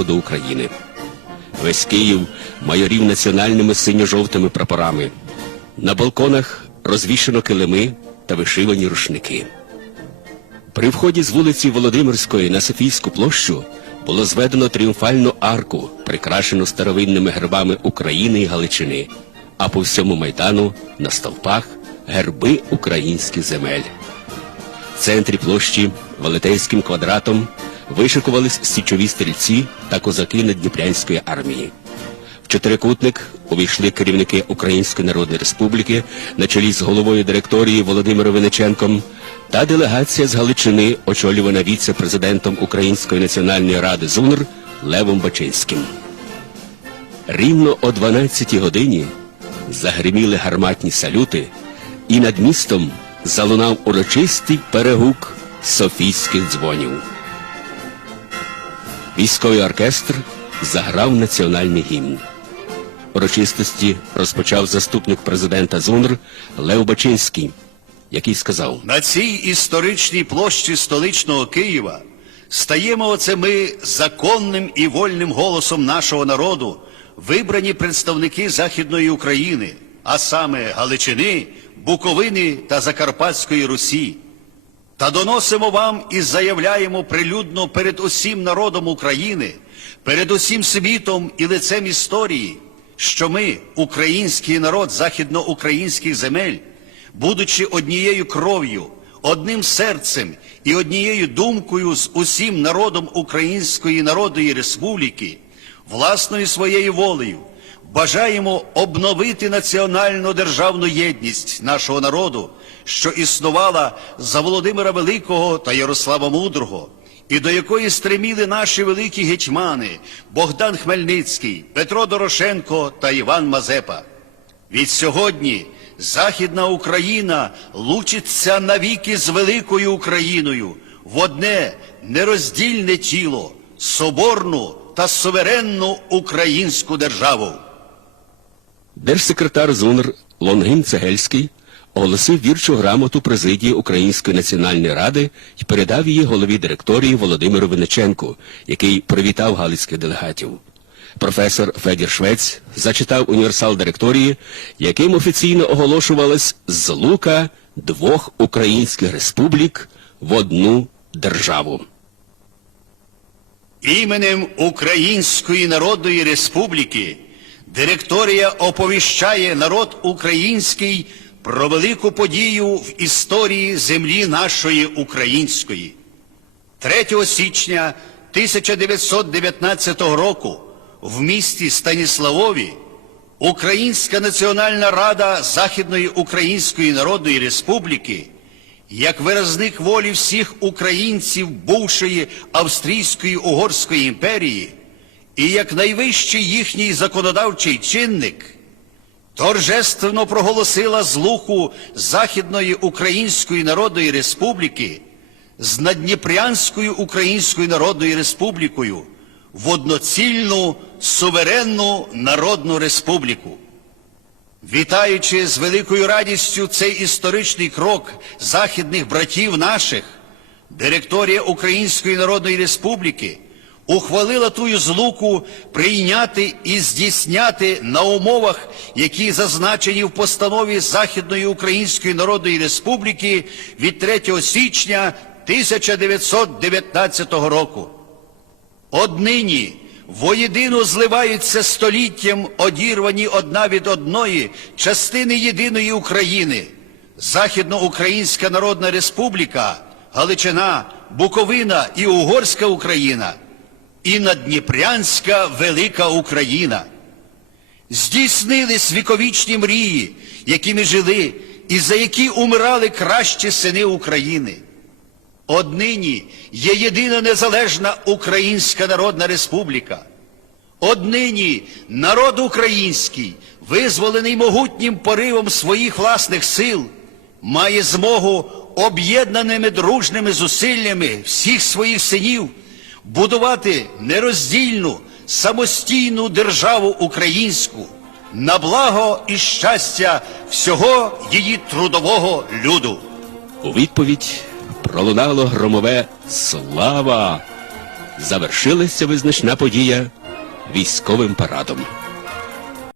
заходу України. Весь Київ майорів національними синьо-жовтими прапорами. На балконах розвішено килими та вишивані рушники. При вході з вулиці Володимирської на Софійську площу було зведено тріумфальну арку, прикрашену старовинними гербами України і Галичини, а по всьому майдану на стовпах герби українських земель. В центрі площі велетенським квадратом вишикувались січові стрільці та козаки Надніпрянської армії. В чотирикутник увійшли керівники Української Народної Республіки на чолі з головою директорії Володимиром Виниченком та делегація з Галичини, очолювана віце-президентом Української національної ради ЗУНР Левом Бачинським. Рівно о 12-й годині загриміли гарматні салюти, і над містом залунав урочистий перегук софійських дзвонів. Військовий оркестр заграв національний гімн. Урочистості розпочав заступник президента ЗУНР Лев Бачинський, який сказав: На цій історичній площі столичного Києва стаємо оце ми законним і вольним голосом нашого народу, вибрані представники Західної України, а саме Галичини, Буковини та Закарпатської Русі. Та доносимо вам і заявляємо прилюдно перед усім народом України, перед усім світом і лицем історії, що ми, український народ західноукраїнських земель, будучи однією кров'ю, одним серцем і однією думкою з усім народом Української Народної Республіки, власною своєю волею, бажаємо обновити національну державну єдність нашого народу, що існувала за Володимира Великого та Ярослава Мудрого, і до якої стреміли наші великі гетьмани Богдан Хмельницький, Петро Дорошенко та Іван Мазепа. Від сьогодні Західна Україна лучиться навіки з великою Україною в одне нероздільне тіло, соборну та суверенну українську державу. Держсекретар ЗУНР Лонгін Цегельський оголосив вірчу грамоту президії Української національної ради і передав її голові директорії Володимиру Виниченку, який привітав галицьких делегатів. Професор Федір Швець зачитав універсал директорії, яким офіційно оголошувалась злука двох українських республік в одну державу. Іменем Української Народної Республіки директорія оповіщає народ український про велику подію в історії землі нашої української. 3 січня 1919 року в місті Станіславові Українська Національна Рада Західної Української Народної Республіки як виразник волі всіх українців бувшої Австрійської Угорської імперії і як найвищий їхній законодавчий чинник, торжественно проголосила злуху Західної Української Народної Республіки з Надніпрянською Українською Народною Республікою в одноцільну суверенну народну республіку. Вітаючи з великою радістю цей історичний крок західних братів наших, директорія Української Народної Республіки ухвалила тую злуку прийняти і здійсняти на умовах, які зазначені в постанові Західної Української Народної Республіки від 3 січня 1919 року. Однині воєдино зливаються століттям одірвані одна від одної частини єдиної України, Західноукраїнська Народна Республіка, Галичина, Буковина і Угорська Україна, і Надніпрянська Велика Україна. Здійснились віковічні мрії, якими жили, і за які умирали кращі сини України. Однині є єдина незалежна Українська Народна Республіка. Однині народ український, визволений могутнім поривом своїх власних сил, має змогу об'єднаними дружними зусиллями всіх своїх синів будувати нероздільну, самостійну державу українську на благо і щастя всього її трудового люду. У відповідь пролунало громове Слава! завершилася визначна подія військовим парадом.